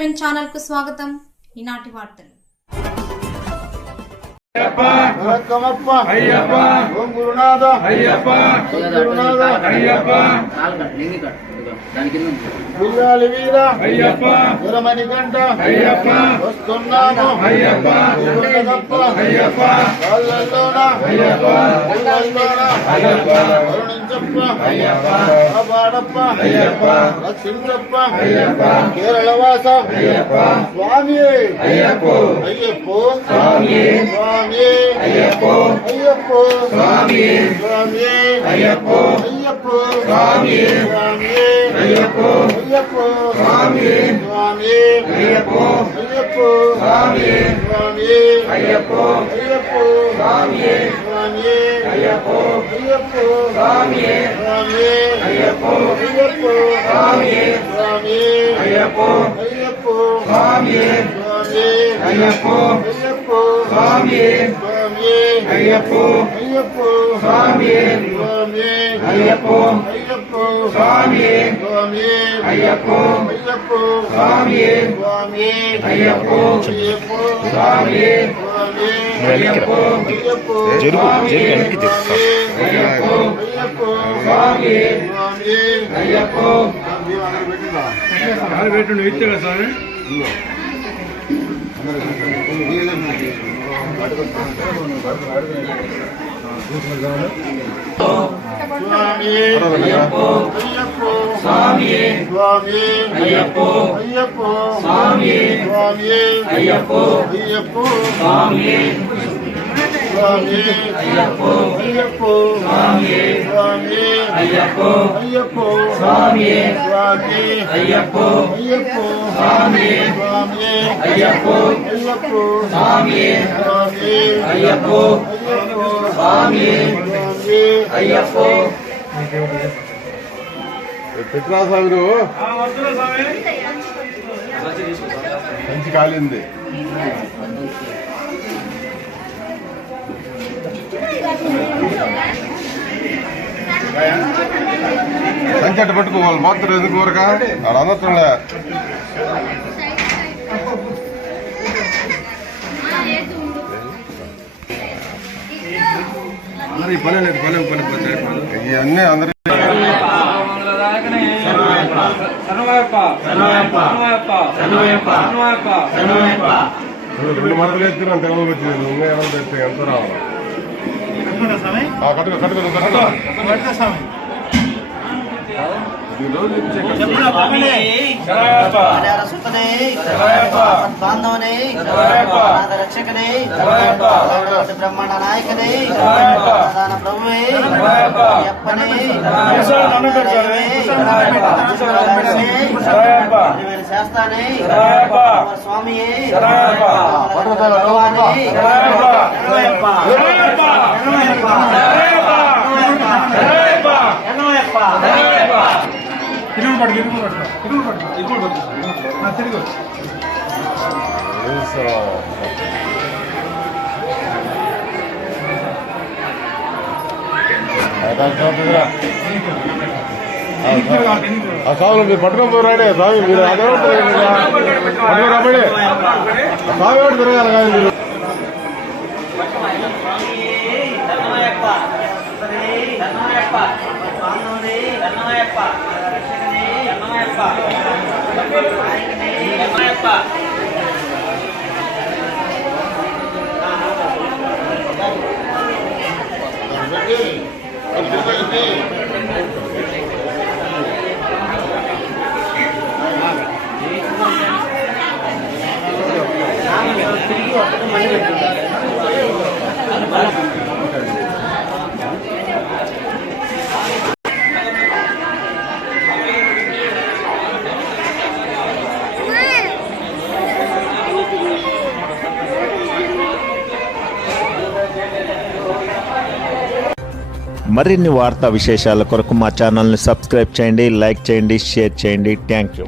7 channel కు స్వాగతం. ఈనాటి వార్తలు. ఓం గురునాథ బిల్లాలి వీర గురమణి గంట వస్తున్నాము వరుణించప్ప రక్షించప్ప కేరళ వాస స్వామి అయ్యప్పో స్వామి అయ్యప్పో స్వామి అయ్యప్పో స్వామి అయ్యప్పో స్వామి అయ్యప్పో స్వామి అయ్యప్పో స్వామి అయ్యప్పో స్వామి అయ్యప్పో స్వామి అయ్యప్పో స్వామి అయ్యప్పో స్వామి అయ్యప్పో స్వామి అయ్యప్పో స్వామి అయ్యప్పో స్వామి అయ్యప్పో స్వామి అయ్యప్పో అయ్యప్పో పెట్టండి ఇచ్చే కదా స్వామి స్వామి అయ్యప్పో స్వామి అయ్యప్పో స్వామి స్వామి అయ్యప్పో స్వామి అయ్యప్పో స్వామి అయ్యప్పో స్వామి అయ్యప్పో స్వామి అయ్యప్పో స్వామి అయ్యప్పో పెట్టినా స్వామి నువ్వు మంచి కాలింది సంచట పట్టుకోవాలి మాత్రం ఎందుకు ఊరక ఆడ అనవసరంలే ఇవన్నీ అందరూ రెండు మరకలు ఎత్తున్నాను తెలుగు వచ్చింది ఇంకా ఎవరు తెస్తే ఎంత రావాలి బ్రహ్మాండ నాయకనే ప్రభువే శాస్తానే స్వామి ఆ స్వామి మీరు పట్టుకొని పోరాడే స్వామి మీరు అదే పట్టుకొని రాబడి స్వామి ఒకటి తిరగాలి కానీ మీరు మరిన్ని వార్తా విశేషాల కొరకు మా ఛానల్ని సబ్స్క్రైబ్ చేయండి, లైక్ చేయండి, షేర్ చేయండి. Thank you.